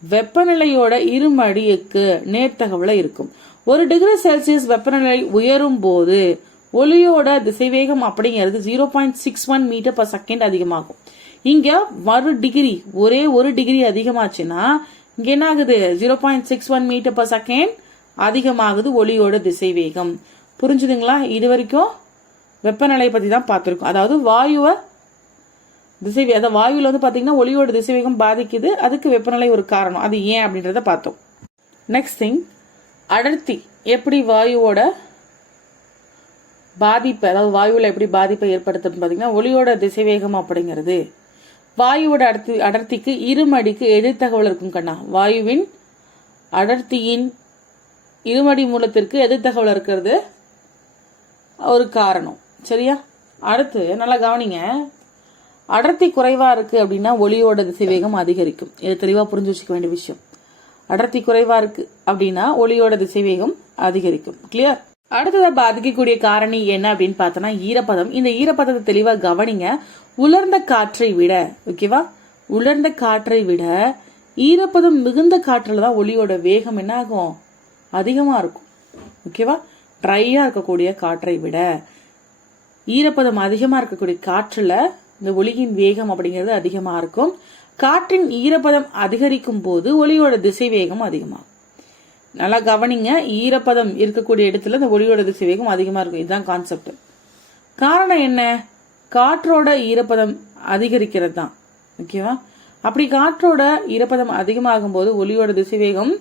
வெப்பநிலையோட இருமடிக்கு நேர்த்தகவல இருக்கும். 1 டிகிரி செல்சியஸ் வெப்பநிலை உயரும் போது ஒளியோட திசைவேகம் அப்படிங்கிறது 0.61 மீட்டர் பர் செகண்ட் அதிகமாகும். இங்க ஒரே ஒரு டிகிரி அதிகமாச்சுன்னா இங்க என்ன ஆகுது, 0.61 மீட்டர் பர் செகண்ட் அதிகமாகுது ஒளியோட திசைவேகம். புரிஞ்சுதுங்களா? இது வரைக்கும் வெப்பநிலை பத்தி தான் பார்த்திருக்கோம். அதாவது வாயுல பாத்தீங்கன்னா ஒளியோட திசைவேகம் பாதிக்குது, அதுக்கு வெப்பநிலை ஒரு காரணம். அது ஏன் அப்படின்றத பார்த்தோம். நெக்ஸ்ட் திங், அடர்த்தி எப்படி வாயுவோட பாதிப்பு, அதாவது வாயுல எப்படி பாதிப்பை ஏற்படுத்துன்னு பாத்தீங்கன்னா ஒளியோட திசைவேகம் அப்படிங்கிறது வாயுவோட அடர்த்திக்கு இருமடிக்கு எதிர்த்தகவல் இருக்கும் கண்ணா. வாயுவின் அடர்த்தியின் இருமடி மூலத்திற்கு எதிர்த்தகவல் இருக்கிறது ஒரு காரணம். சரியா? அடுத்து நல்லா கவனிங்க, அடர்த்தி குறைவா இருக்கு அப்படின்னா ஒளியோட திசைவேகம் அதிகரிக்கும். இது தெளிவா புரிஞ்சு வச்சுக்க வேண்டிய விஷயம். அடர்த்தி குறைவா இருக்கு அப்படின்னா ஒளியோட திசைவேகம் அதிகரிக்கும். கிளியர்? அடுத்ததா பாதிக்கக்கூடிய காரணி என்ன அப்படின்னு பார்த்தோம்னா ஈரப்பதம். இந்த ஈரப்பதத்தை தெளிவா கவனிங்க. உலர்ந்த காற்றை விட ஓகேவா, உலர்ந்த காற்றை விட ஈரப்பதம் மிகுந்த காற்றுல தான் ஒளியோட வேகம் என்ன ஆகும், அதிகமா இருக்கும். ஓகேவா? ட்ரையா இருக்கக்கூடிய காற்றை விட ஈரப்பதம் அதிகமா இருக்கக்கூடிய காற்றுல இந்த ஒளியின் வேகம் அப்படிங்கிறது அதிகமா இருக்கும். காற்றின் ஈரப்பதம் அதிகரிக்கும் போது ஒளியோட திசை வேகம் அதிகமாகும். நல்லா கவனிங்க, ஈரப்பதம் இருக்கக்கூடிய இடத்துல இந்த ஒளியோட திசை வேகம் அதிகமா இருக்கும். இதுதான் கான்செப்ட். காரணம் என்ன, காற்றோட ஈரப்பதம் அதிகரிக்கிறது தான். ஓகேவா? அப்படி காற்றோட ஈரப்பதம் அதிகமாகும் போது ஒளியோட திசை வேகம்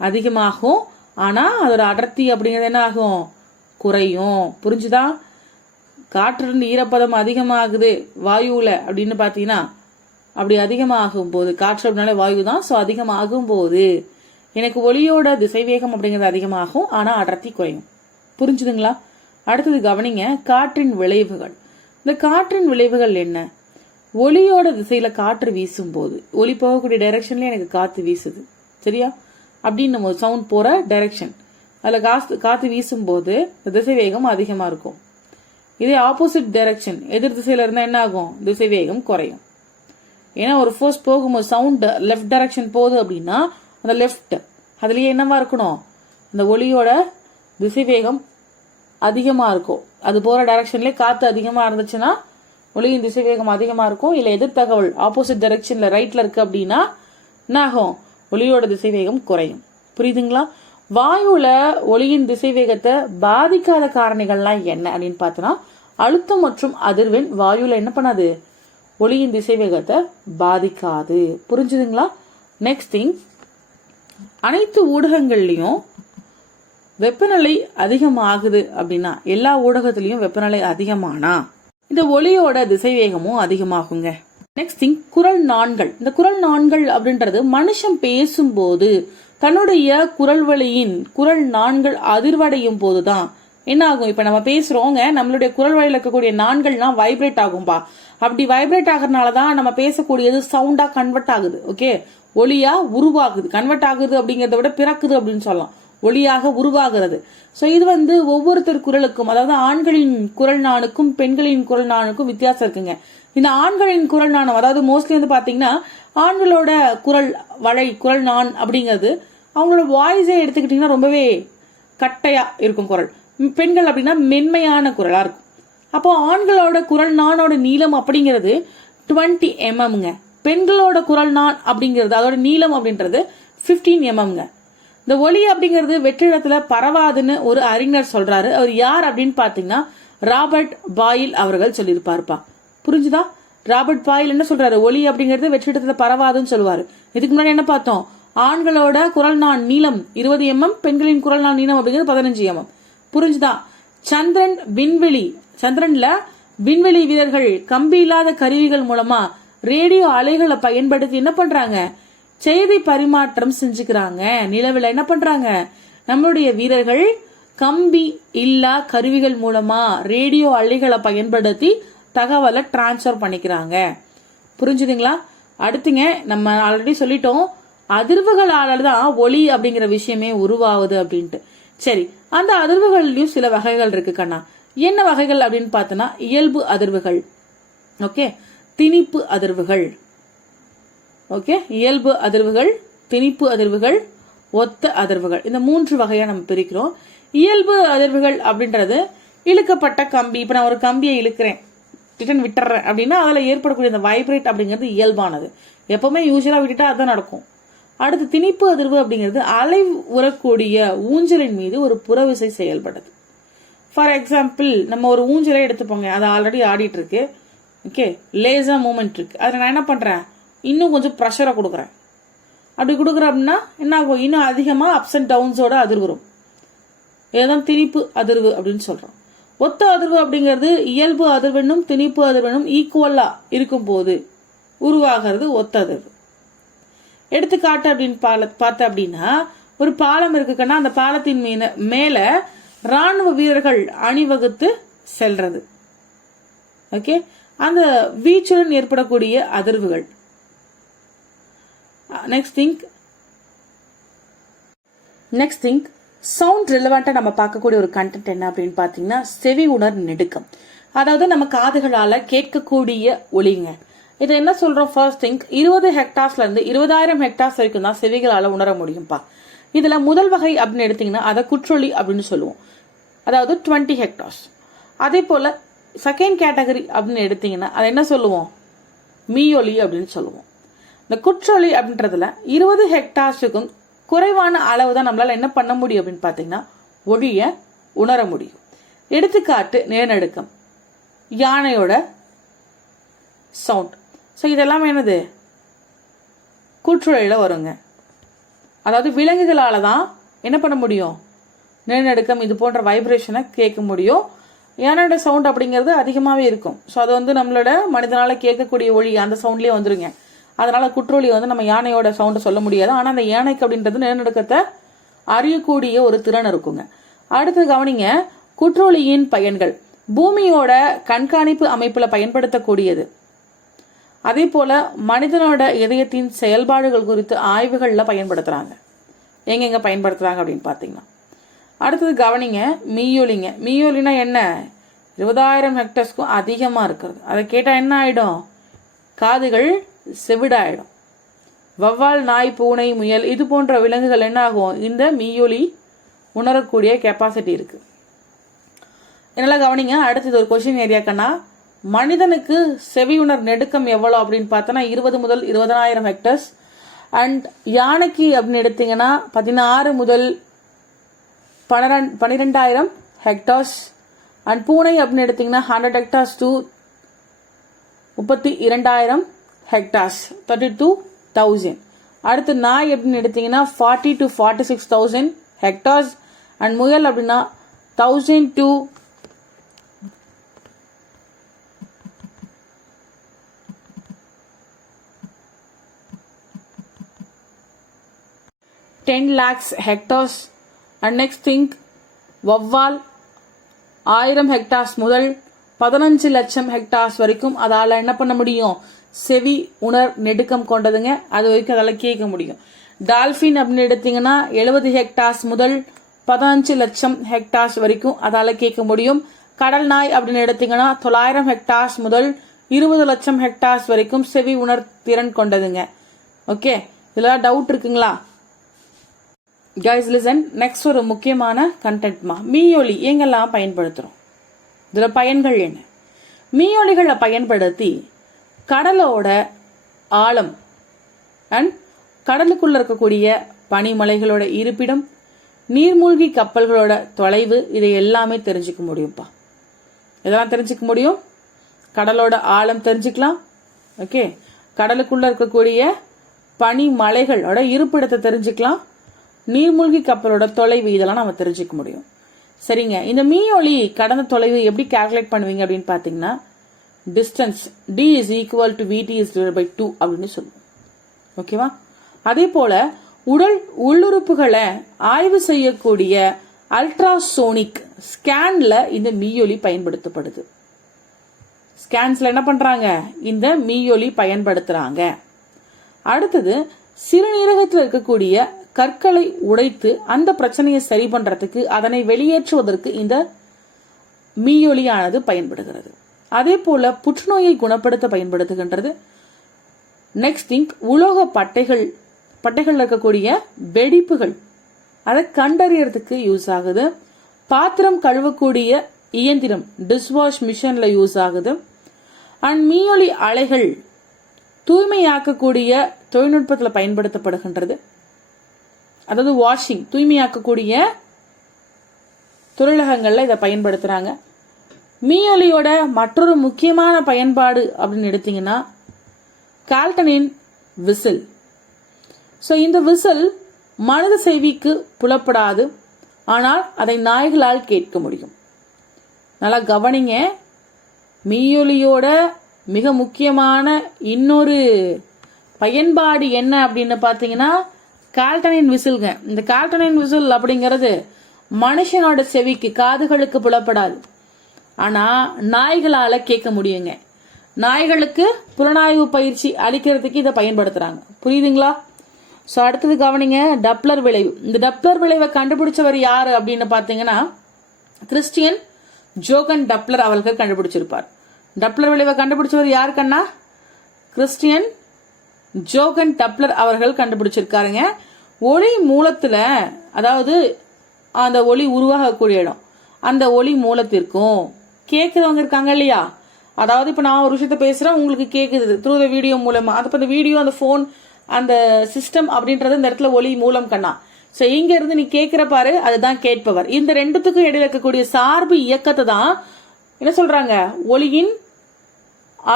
அதிகமாகும். ஆனா அதோட அடர்த்தி அப்படிங்கிறது என்ன ஆகும், குறையும். புரிஞ்சுதா? காற்று ஈரப்பதம் அதிகமாகுது வாயுல அப்படின்னு பாத்தீங்கன்னா அப்படி அதிகமாகும் போது, காற்று அப்படின்னாலே வாயு தான், ஸோ அதிகமாகும் போது எனக்கு ஒளியோட திசைவேகம் அப்படிங்கிறது அதிகமாகும், ஆனா அடர்த்தி குறையும். புரிஞ்சுதுங்களா? அடுத்தது கவனிங்க, காற்றின் விளைவுகள். இந்த காற்றின் விளைவுகள் என்ன, ஒளியோட திசையில காற்று வீசும் போது, ஒளி போகக்கூடிய டைரக்ஷன்ல எனக்கு காத்து வீசுது. சரியா? அப்படின்னு நம்ம சவுண்ட் போற டைரக்ஷன், அதுல காத்து வீசும் போது திசைவேகம் அதிகமா இருக்கும். இதே ஆப்போசிட் டைரக்ஷன் எதிர் திசையில இருந்தா என்ன ஆகும், திசைவேகம் குறையும். ஏன்னா ஒரு ஃபோர்ஸ் போகும்போது சவுண்ட் லெஃப்ட் டைரக்ஷன் போகுது அப்படின்னா அந்த லெஃப்ட் அதுலயே என்னவா இருக்கணும், அந்த ஒளியோட திசைவேகம் அதிகமாக இருக்கும். அது போகிற டைரக்ஷன்லேயே காற்று அதிகமாக இருந்துச்சுன்னா ஒளியின் திசைவேகம் அதிகமாக இருக்கும். இல்லை எதிர்த்தகவல் ஆப்போசிட் டைரக்ஷனில் ரைட்டில் இருக்குது அப்படின்னா என்ன ஆகும்? ஒளியோட திசைவேகம் குறையும். புரியுதுங்களா? வாயுவில் ஒளியின் திசைவேகத்தை பாதிக்காத காரணிகள்லாம் என்ன அப்படின்னு பார்த்தோன்னா அழுத்தம் மற்றும் அதிர்வெண் வாயுவில் என்ன பண்ணாது? ஒளியின் திசைவேகத்தை பாதிக்காது. புரிஞ்சுதுங்களா? நெக்ஸ்ட் திங், அனைத்து ஊடகங்கள்லையும் வெப்பநிலை அதிகமாகுது அப்படின்னா எல்லா ஊடகத்திலையும் வெப்பநிலை அதிகமானா இந்த ஒளியோட திசைவேகமும் அதிகமாகுங்க. நெக்ஸ்ட் திங், குரல் நாண்கள். இந்த குரல் நாண்கள் அப்படின்றது மனுஷன் பேசும்போது தன்னுடைய குரல் வழியின் குரல் நாண்கள் அதிர்வடையும் போதுதான் என்ன ஆகும்? இப்ப நம்ம பேசுறோங்க, நம்மளுடைய குரல் வழியில் இருக்கக்கூடிய நாண்கள்லாம் வைப்ரேட் ஆகும்பா. அப்படி வைப்ரேட் ஆகிறதுனாலதான் நம்ம பேசக்கூடியது சவுண்டா கன்வெர்ட் ஆகுது. ஓகே, ஒளியா உருவாகுது. கன்வெர்ட் ஆகுது அப்படிங்கறத விட பிறக்குது அப்படின்னு சொல்லலாம். ஒளியாக உருவாகிறது. ஸோ இது ஒவ்வொருத்தர் குரலுக்கும், அதாவது ஆண்களின் குரல் நானுக்கும் பெண்களின் குரல் நானுக்கும் வித்தியாசம் இருக்குங்க. இந்த ஆண்களின் குரல் நாணம், அதாவது மோஸ்ட்லி பாத்தீங்கன்னா ஆண்களோட குரல் நான் அப்படிங்கிறது அவங்களோட வாய்ஸை எடுத்துக்கிட்டீங்கன்னா ரொம்பவே கட்டையா இருக்கும் குரல். பெண்கள் அப்படின்னா மென்மையான குரலா இருக்கும். அப்போ ஆண்களோட குரல் நானோட நீளம் அப்படிங்கிறது 20 mm. பெண்களோட குரல் நான் அப்படிங்கிறது அதோட நீளம் அப்படின்றது 15 mm. இந்த ஒலி அப்படிங்கிறது வெற்றிடத்துல பரவாதுன்னு ஒரு அறிஞர் சொல்றாரு. அவர் யார் அப்படின்னு பாத்தீங்கன்னா ராபர்ட் பாயில் அவர்கள் சொல்லியிருப்பாருப்பா. புரிஞ்சுதா? ராபர்ட் பாயில் என்ன சொல்றாரு? ஒலி அப்படிங்கிறது வெற்றிடத்துல பரவாதுன்னு சொல்லுவாரு. இதுக்கு முன்னாடி என்ன பார்த்தோம்? ஆண்களோட குரல் நான் நீளம் 20 mm, பெண்களின் குரல் நான் நீளம் அப்படிங்கிறது 15 mm. புரிஞ்சுதா? சந்திரன்ல விண்வெளி வீரர்கள் கம்பி இல்லாத கருவிகள் மூலமா ரேடியோ அலைகளை பயன்படுத்தி என்ன பண்றாங்க? செய்தி பரிமாற்றம் செஞ்சுக்கிறாங்க. நிலவில் என்ன பண்றாங்க? நம்மளுடைய வீரர்கள் கம்பி இல்லா கருவிகள் மூலமா ரேடியோ அலைகளை பயன்படுத்தி தகவலை டிரான்ஸ்பர் பண்ணிக்கிறாங்க. புரிஞ்சுதுங்களா? அடுத்துங்க, நம்ம ஆல்ரெடி சொல்லிட்டோம் அதிர்வுகளால தான் ஒலி அப்படிங்கிற விஷயமே உருவாகுது அப்படின்ட்டு. சரி, அந்த அதிர்வுகள்லயும் சில வகைகள் இருக்கு கண்ணா. என்ன வகைகள் அப்படின்னு பார்த்தோன்னா இயல்பு அதிர்வுகள், ஓகே, திணிப்பு அதிர்வுகள், ஓகே, இயல்பு அதிர்வுகள், திணிப்பு அதிர்வுகள், ஒத்த அதிர்வுகள். இந்த 3 வகையா நம்ம பிரிக்கிறோம். இயல்பு அதிர்வுகள் அப்படின்றது இழுக்கப்பட்ட கம்பி. இப்ப நான் ஒரு கம்பியை இழுக்கிறேன், ரிட்டன் விட்டுறேன் அப்படின்னா அதுல ஏற்படக்கூடிய அந்த வைப்ரேட் அப்படிங்கிறது இயல்பானது. எப்பவுமே யூஸ்வலா விட்டுட்டா அதுதான் நடக்கும். அடுத்து திணிப்பு அதிர்வு அப்படிங்கிறது அலை உறக்கூடிய ஊஞ்சலின் மீது ஒரு புறவிசை செயல்படுது. ஃபார் எக்ஸாம்பிள், நம்ம ஒரு ஊஞ்சலை எடுத்துப்போங்க, அது ஆல்ரெடி ஆடிட்டு இருக்கு, ஓகே, லேசா மூமெண்ட் இருக்கு. அதில் நான் என்ன பண்றேன்? இன்னும் கொஞ்சம் ப்ரெஷரை கொடுக்குறேன். அப்படி கொடுக்குறேன் அப்படின்னா என்ன ஆகும்? இன்னும் அதிகமா அப்ஸ் அண்ட் டவுன்ஸோட அதிர்வுறும். இதுதான் திணிப்பு அதிர்வு அப்படின்னு சொல்றோம். ஒத்த அதிர்வு அப்படிங்கிறது இயல்பு அதிர்வெண்ணும் திணிப்பு அதிர்வெண்ணும் ஈக்குவலா இருக்கும் போது உருவாகிறது ஒத்த அதிர்வு. எடுத்துக்காட்டு அப்படின்னு பார்த்த அப்படின்னா ஒரு பாலம் இருக்குன்னா அந்த பாலத்தின் மேல ராணுவ வீரர்கள் அணிவகுத்து செல்றது, ஓகே, அந்த வீச்சுடன் ஏற்படக்கூடிய அதிர்வுகள். நெக்ஸ்ட் திங் சவுண்ட் ரிலவெண்டா நம்ம பார்க்கக்கூடிய ஒரு கண்டென்ட் என்ன அப்படின்னு பாத்தீங்கன்னா செவி உணர் நெடுக்கம். அதாவது நம்ம காதுகளால கேட்கக்கூடிய ஒலிங்க. இதை என்ன சொல்றோம்? ஃபர்ஸ்ட் திங், 20 ஹெக்டார்ஸ்ல இருந்து 20,000 ஹெக்டார்ஸ் வரைக்கும் தான் செவிகளால உணர முடியும்பா. இதுல முதல் வகை அப்படின்னு எடுத்தீங்கன்னா அதை குற்றொலி அப்படின்னு சொல்லுவோம், அதாவது 20 ஹெக்டார்ஸ். அதே போல செகண்ட் கேட்டகரி அப்படின்னு எடுத்தீங்கன்னா அதை என்ன சொல்லுவோம்? மீயொலி அப்படின்னு சொல்லுவோம். இந்த குற்றொலி அப்படின்றதுல 20 ஹெக்டார்ஸுக்கும் குறைவான அளவு தான் நம்மளால என்ன பண்ண முடியும் அப்படின்னு பாத்தீங்கன்னா ஒளிய உணர முடியும். எடுத்துக்காட்டு நிலநடுக்கம், யானையோட சவுண்ட். ஸோ இதெல்லாம் என்னது? குற்றொலியில வருங்க. அதாவது விலங்குகளால தான் என்ன பண்ண முடியும்? நிலநடுக்கம் இது போன்ற வைப்ரேஷனை கேட்க முடியும். யானையோட சவுண்ட் அப்படிங்கிறது அதிகமாகவே இருக்கும். ஸோ அது நம்மளோட மனிதனால கேட்கக்கூடிய ஒளி அந்த சவுண்ட்லேயே வந்துருங்க. அதனால குற்றொலி நம்ம யானையோட சவுண்டை சொல்ல முடியாது. ஆனால் அந்த யானைக்கு அப்படின்றது நிலநடுக்கத்தை அறியக்கூடிய ஒரு திறன் இருக்குங்க. அடுத்து கவனிங்க, குற்றொலியின் பயன்கள் பூமியோட கண்காணிப்பு அமைப்புல பயன்படுத்தக்கூடியது. அதே போல மனிதனோட இதயத்தின் செயல்பாடுகள் குறித்து ஆய்வுகள்ல பயன்படுத்துறாங்க. எங்கெங்க பயன்படுத்துறாங்க அப்படின்னு பாத்தீங்கன்னா, அடுத்தது கவனிங்க மீயொலிங்க. மீயொலினா என்ன? 20,000 ஹெக்டர்ஸ்க்கும் அதிகமா இருக்கிறது. அதை கேட்டா என்ன ஆயிடும்? காதுகள் செவிடாயிடும். வவ்வால், நாய், பூனை, முயல் இது போன்ற விலங்குகள் என்ன ஆகும்? இந்த மீயொலி உணரக்கூடிய கெப்பாசிட்டி இருக்கு. இதனால கவனிங்க. அடுத்தது ஒரு கொஸ்டின் ஏரியாக்கன்னா, மனிதனுக்கு செவியுணர் நெடுக்கம் எவ்வளோ அப்படின்னு பார்த்தோன்னா 20 முதல் 20,000 ஹெக்டர்ஸ். அண்ட் யானைக்கு அப்படின்னு எடுத்தீங்கன்னா 16 முதல் 12,000 ஹெக்டார்ஸ். அண்ட் பூனை அப்படின்னு எடுத்தீங்கன்னா 100 ஹெக்டார்ஸ் டு 32,000 ஹெக்டார்ஸ், 32,000. அடுத்து நாய் அப்படின்னு எடுத்தீங்கன்னா 40 to 46,000 ஹெக்டார்ஸ். அண்ட் முயல் அப்படின்னா 1,000 to 10 lakhs hectares. And next think வவ்வால் 1000 ஹெக்டார்ஸ் முதல் 15 லட்சம் ஹெக்டார்ஸ் வரைக்கும் அதால என்ன பண்ண முடியும், செவி உணர் நெடுக்கம் கொண்டதுங்க. அது வரைக்கும் அதால கேட்க முடியும். டால்பின் அப்படின்னு எடுத்தீங்கன்னா 70 ஹெக்டார்ஸ் முதல் 15 லட்சம் ஹெக்டார்ஸ் வரைக்கும் அதால கேட்க முடியும். கடல் நாய் அப்படின்னு எடுத்தீங்கன்னா 900 ஹெக்டார்ஸ் முதல் 20 லட்சம் ஹெக்டார்ஸ் வரைக்கும் செவி உணர் திறன் கொண்டதுங்க. ஓகே, இதெல்லாம் டவுட் இருக்குங்களா? Guys listen. நெக்ஸ்ட் ஒரு முக்கியமான கண்டென்ட்மா, மீயொலி எங்கெல்லாம் பயன்படுத்துறோம், இதுல பயன்கள் என்ன? மீயொலிகளை பயன்படுத்தி கடலோட ஆழம் அண்ட் கடலுக்குள்ள இருக்கக்கூடிய பனிமலைகளோட இருப்பிடம், நீர்மூழ்கி கப்பல்களோட தொலைவு, இதை எல்லாமே தெரிஞ்சுக்க முடியும்ப்பா. இதெல்லாம் தெரிஞ்சுக்க முடியும். கடலோட ஆழம் தெரிஞ்சுக்கலாம். ஓகே, கடலுக்குள்ள இருக்கக்கூடிய பனிமலைகளோட இருப்பிடத்தை தெரிஞ்சுக்கலாம். நீர்மூழ்கி கப்பலோட தொலைவு, இதெல்லாம் நம்ம தெரிஞ்சுக்க முடியும். சரிங்க, இந்த மீயொலி கடந்த தொலைவு எப்படி கால்குலேட் பண்ணுவீங்க அப்படின்னு பாத்தீங்கன்னா, distance d is equal to vt is divided by 2 அப்படின்னு சொல்லுவோம். ஓகேவா? அதே போல உடல் உள்ளுறுப்புகளை ஆய்வு செய்யக்கூடிய அல்ட்ராசோனிக் ஸ்கேன்ல இந்த மீயொலி பயன்படுத்தப்படுது. ஸ்கேன்ஸ்ல என்ன பண்றாங்க, இந்த மீயொலி பயன்படுத்துறாங்க. அடுத்தது சிறுநீரகத்தில் இருக்கக்கூடிய கற்களை உடைத்து அந்த பிரச்சனையை சரி பண்றதுக்கு, அதனை வெளியேற்றுவதற்கு இந்த மீயொலியானது பயன்படுகிறது. அதே போல புற்றுநோயை குணப்படுத்த பயன்படுத்துகின்றது. நெக்ஸ்ட் திங், உலோக பட்டைகள் இருக்கக்கூடிய வெடிப்புகள் அதை கண்டறியறதுக்கு யூஸ் ஆகுது. பாத்திரம் கழுவக்கூடிய இயந்திரம் டிஷ்வாஷ் மிஷின்ல யூஸ் ஆகுது. அண்ட் மீயொலி அலைகள் தூய்மையாக்கக்கூடிய தொழில்நுட்பத்தில் பயன்படுத்தப்படுகின்றது. அதாவது வாஷிங், தூய்மையாக்கக்கூடிய தொழிலகங்கள்ல இதை பயன்படுத்துறாங்க. மீயொலியோட மற்றொரு முக்கியமான பயன்பாடு அப்படின்னு எடுத்தீங்கன்னா கால்டனின் விசில். ஸோ இந்த விசில் மனித செவிக்கு புலப்படாது, ஆனால் அதை நாய்களால் கேட்க முடியும். நல்லா கவனிங்க. மீயொலியோட மிக முக்கியமான இன்னொரு பயன்பாடு என்ன அப்படின்னு பாத்தீங்கன்னா கால்டனின் விசில்ங்க. இந்த கால்டனின் விசில் அப்படிங்கிறது மனுஷனோட செவிக்கு, காதுகளுக்கு புலப்படாது, ஆனா நாய்களால கேட்க முடியுங்க. நாய்களுக்கு புலனாய்வு பயிற்சி அளிக்கிறதுக்கு இதை பயன்படுத்துறாங்க. புரியுதுங்களா? ஸோ அடுத்தது கவனிங்க, டப்ளர் விளைவு. இந்த டப்ளர் விளைவை கண்டுபிடிச்சவர் யாரு அப்படின்னு பாத்தீங்கன்னா கிறிஸ்டியன் ஜோகன் டப்ளர் அவர்கள் கண்டுபிடிச்சிருப்பார். டப்ளர் விளைவை கண்டுபிடிச்சவர் யாருக்கன்னா கிறிஸ்டியன் ஜோகன் டப்ளர் அவர்கள் கண்டுபிடிச்சிருக்காருங்க. ஒளி மூலத்துல, அதாவது அந்த ஒளி உருவாகக்கூடிய இடம், அந்த ஒளி மூலத்திற்கும் கேட்கிறவங்க இருக்காங்க இல்லையா, அதாவது இப்ப நான் ஒரு விஷயத்த பேசுறேன், உங்களுக்கு கேக்குது த்ரூ த வீடியோ மூலமா, அது அந்த வீடியோ, அந்த போன், அந்த சிஸ்டம் அப்படின்றது இந்த இடத்துல ஒளி மூலம் கண்ணா. சோ இங்க இருந்து நீ கேட்கிற பாரு, அதுதான் கேட்பவர். இந்த ரெண்டுத்துக்கும் இடையில இருக்கக்கூடிய சார்பு இயக்கத்தை தான் என்ன சொல்றாங்க, ஒளியின்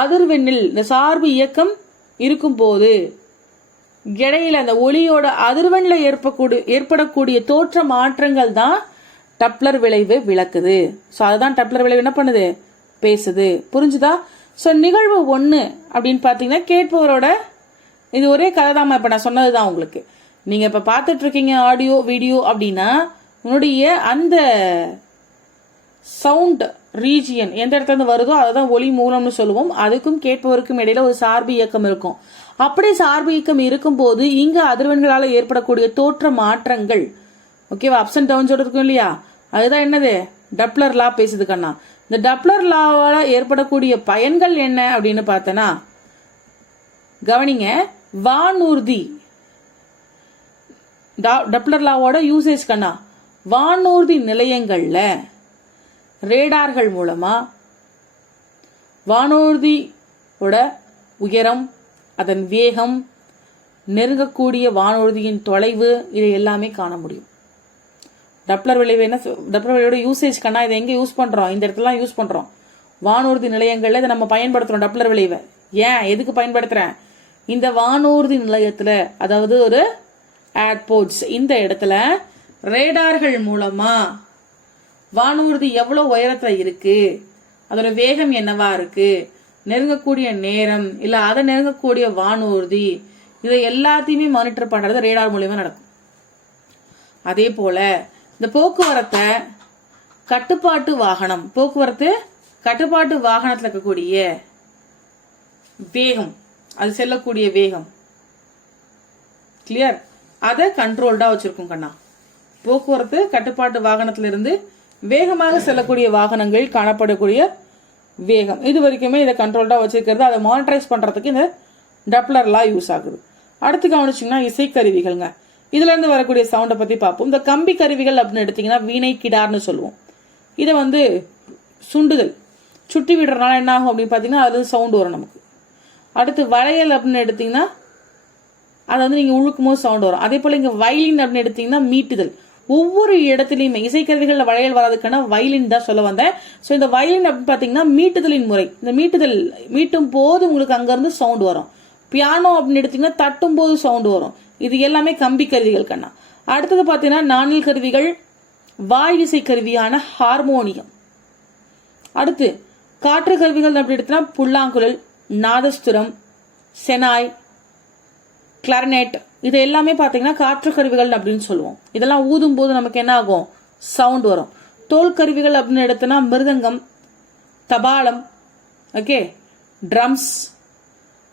அதிர்வெண்ணில் இந்த சார்பு இயக்கம் இருக்கும் போது இடையில அந்த ஒளியோட அதிர்வெண்ல ஏற்படக்கூடிய தோற்ற மாற்றங்கள் தான் டப்ளர் விளைவு விளக்குது. சோ அதுதான் டப்ளர் விளைவு என்ன பண்ணுது, பேசுது. புரிஞ்சுதா? சோ நிகழ்வு 1 அப்படின்னு பாத்தீங்கன்னா கேட்பவரோட இது ஒரே கதை தான். இப்ப நான் சொன்னதுதான் உங்களுக்கு. நீங்க இப்ப பாத்துட்டு இருக்கீங்க ஆடியோ வீடியோ அப்படின்னா உன்னுடைய அந்த சவுண்ட் ரீஜியன் எந்த இடத்துல இருந்து வருதோ அதுதான் ஒளி மூலம்னு சொல்லுவோம். அதுக்கும் கேட்பவருக்கும் இடையில ஒரு சார்பு இயக்கம் இருக்கும். அப்படி சார்பு இயக்கம் இருக்கும் போது இங்க அதிர்வெண்களால ஏற்படக்கூடிய தோற்ற மாற்றங்கள், ஓகேவா, அப்ஸ் அண்ட் டவுன்ஸோட இருக்கும் இல்லையா, அதுதான் என்னது, டப்ளர் லா பேசுது கண்ணா. இந்த டப்ளர் லாவால ஏற்படக்கூடிய பயன்கள் என்ன அப்படின்னு பார்த்தனா கவனிங்க. வானூர்தி, டப்ளர் லாவோட யூசேஜ் கண்ணா, வானூர்தி நிலையங்கள்ல ரேடார்கள் மூலமா வானூர்தியோட உயரம், அதன் வேகம், நெருங்கக்கூடிய வானூர்தியின் தொலைவு, இதை எல்லாமே காண முடியும். டப்ளர் விளைவு என்ன, டப்ளர் விளைவோட யூசேஜ் கண்ணா இதை எங்க யூஸ் பண்றோம், இந்த இடத்துல யூஸ் பண்றோம். வானூர்தி நிலையங்கள்ல இதை நம்ம பயன்படுத்துறோம். டப்ளர் விளைவை ஏன் எதுக்கு பயன்படுத்துறேன், இந்த வானூர்தி நிலையத்துல, அதாவது ஒரு ஏர்போர்ட்ஸ், இந்த இடத்துல ரேடார்கள் மூலமா வானூர்தி எவ்வளவு உயரத்துல இருக்கு, அதோட வேகம் என்னவா இருக்கு, நெருங்கக்கூடிய நேரம், இல்ல அதை நெருங்கக்கூடிய வானூர்தி, இதை எல்லாத்தையுமே மானிட்டர் பண்றது ரேடார் மூலியமா நடக்கும். அதே போல இந்த போக்குவரத்தை கட்டுப்பாட்டு வாகனம், போக்குவரத்து கட்டுப்பாட்டு வாகனத்துல இருக்கக்கூடிய வேகம், அது செல்லக்கூடிய வேகம், கிளியர், அதை கண்ட்ரோல்டா வச்சிருக்கும் கண்ணா. போக்குவரத்து கட்டுப்பாட்டு வாகனத்துல இருந்து வேகமாக செல்லக்கூடிய வாகனங்கள் காணப்படக்கூடிய வேகம், இது வரைக்குமே இதை கண்ட்ரோல்டா வச்சிருக்கிறது. அதை மானிட்டரைஸ் பண்றதுக்கு இந்த டப்ளர்லாம் யூஸ் ஆகுது. அடுத்து கவனிச்சிங்கன்னா இசைக்கருவிகள்ங்க. இதுல இருந்து வரக்கூடிய சவுண்டை பத்தி பார்ப்போம். இந்த கம்பி கருவிகள் அப்படின்னு எடுத்தீங்கன்னா வீணை, கிடார்னு சொல்லுவோம். இதை வந்து சுண்டுதல், சுட்டி விடுறதுனால என்ன ஆகும் அப்படின்னு பாத்தீங்கன்னா அது சவுண்ட் வரும் நமக்கு. அடுத்து வளையல் அப்படின்னு எடுத்தீங்கன்னா அதை வந்து நீங்க உழுக்கும் போது சவுண்ட் வரும். அதே போல இங்க வயலின் அப்படின்னு எடுத்தீங்கன்னா மீட்டுதல். ஒவ்வொரு இடத்துலயுமே இசைக்கருவிகள்ல வளையல் வராதுக்கான வயலின் தான் சொல்ல வந்தேன். ஸோ இந்த வயலின் அப்படின்னு பாத்தீங்கன்னா மீட்டுதலின் முறை. இந்த மீட்டுதல் மீட்டும் போது உங்களுக்கு அங்க இருந்து சவுண்ட் வரும். பியானோ அப்படின்னு எடுத்தீங்கன்னா தட்டும் போது சவுண்ட் வரும். இது எல்லாமே கம்பி கருவிகள் கண்ணா. அடுத்தது பாத்தீங்கன்னா நாணல் கருவிகள், வாய் இசை கருவியான ஹார்மோனியம். அடுத்து காற்று கருவிகள் அப்படி எடுத்தா புல்லாங்குழல், நாதஸ்துரம், செனாய், கிளாரினெட், இது எல்லாமே பாத்தீங்கன்னா காற்று கருவிகள் அப்படின்னு சொல்லுவோம். இதெல்லாம் ஊதும் போது நமக்கு என்ன ஆகும், சவுண்ட் வரும். தோல் கருவிகள் அப்படின்னு எடுத்தோம்னா மிருதங்கம், தபாலம், ஓகே, ட்ரம்ஸ்,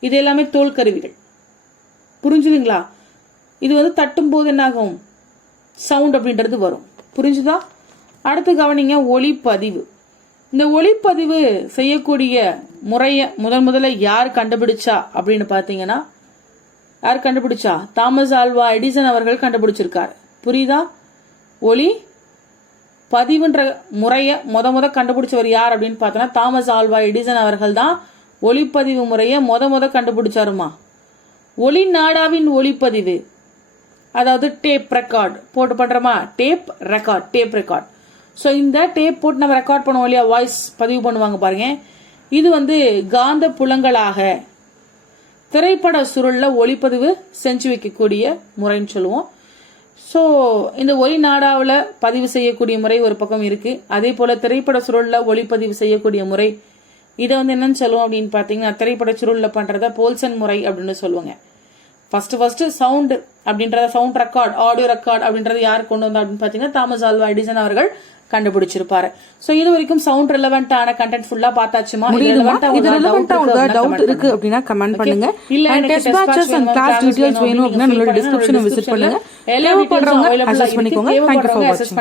இது எல்லாமே தோல் கருவிகள். புரிஞ்சுதுங்களா? இது வந்து தட்டும் போது என்ன ஆகும், சவுண்ட் அப்படின்றது வரும். புரிஞ்சுதா? அடுத்து கவனிங்க ஒளிப்பதிவு. இந்த ஒளிப்பதிவு செய்யக்கூடிய முறைய முதல்ல யார் கண்டுபிடிச்சா அப்படின்னு பாத்தீங்கன்னா, யார் கண்டுபிடிச்சா, தாமஸ் ஆல்வா எடிசன் அவர்கள் கண்டுபிடிச்சிருக்காரு. புரியுதா? ஒளி பதிவுன்ற முறைய முத கண்டுபிடிச்சவர் யார் அப்படின்னு பார்த்தோன்னா தாமஸ் ஆல்வா எடிசன் அவர்கள் தான் ஒளிப்பதிவு முறைய முத கண்டுபிடிச்சாருமா. ஒளி நாடாவின் ஒளிப்பதிவு, அதாவது டேப் ரெக்கார்ட் போட்டு பண்றோமா, டேப் ரெக்கார்ட். ஸோ இந்த டேப் போட்டு நம்ம ரெக்கார்ட் பண்ணுவோம் இல்லையா, வாய்ஸ் பதிவு பண்ணுவாங்க பாருங்க. இது வந்து காந்த புலங்களாக திரைப்பட சுருள்ல ஒளிப்பதிவு செஞ்சு வைக்கக்கூடிய முறைன்னு சொல்லுவோம். ஸோ இந்த ஒளி நாடாவில் பதிவு செய்யக்கூடிய முறை ஒரு பக்கம் இருக்கு. அதே போல திரைப்பட சுருள்ல ஒளிப்பதிவு செய்யக்கூடிய முறை, இதை வந்து என்னன்னு சொல்லுவோம் அப்படின்னு பாத்தீங்கன்னா திரைப்பட சுருள்ல பண்றத போல்சன் முறை அப்படின்னு சொல்லுவாங்க. ஃபர்ஸ்ட் சவுண்ட் அப்படின்றத, சவுண்ட் ரெக்கார்ட், ஆடியோ ரெக்கார்ட் அப்படின்றது யார் கொண்டு வந்தா அப்படின்னு பாத்தீங்கன்னா தாமஸ் ஆல்வா எடிசன் அவர்கள் கண்டுபிடிச்சிருப்பாரு. சோ இது வரைக்கும் சவுண்ட் ரெலவென்ட்டான கண்டென்ட் ஃபுல்லா பார்த்தாச்சுமா? இது ரெலவென்ட்டா உங்களுக்கு டவுட் இருக்கு அப்படினா கமெண்ட் பண்ணுங்க. இல்ல test batches and class details வேணும் அப்படினா நம்மளோட டிஸ்கிரிப்ஷனை விசிட் பண்ணுங்க. தேவைப்படுறவங்க அக்சஸ் பண்ணிக்கோங்க. Thank you for watching.